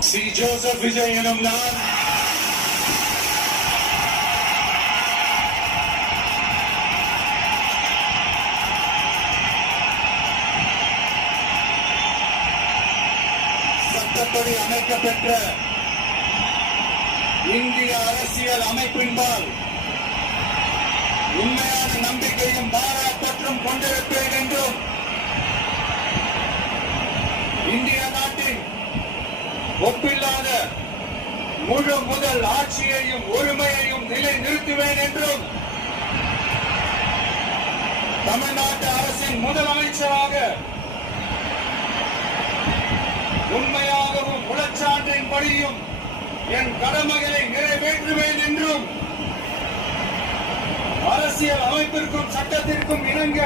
C Joseph Vijay எனும் நான் சட்டப்படி அமைக்கப்பெற்ற இந்திய அரசியல் அமைப்பின்பால் உண்மையான நம்பிக்கையும் பாராட்டற்றும் கொண்டிருப்பேன் என்றும் இந்திய நாட்டின் ஒப்பில்லாத முழு முதல் ஆட்சியையும் உரிமையையும் நிலை நிறுத்துவேன் என்றும் தமிழ்நாட்டு அரசின் முதலமைச்சராக உண்மையாகவும் உளச்சான்றின்படியும் என் கடமைகளை நிறைவேற்றுவேன் என்றும் அரசியல் அமைப்பிற்கும் சட்டத்திற்கும் இணங்க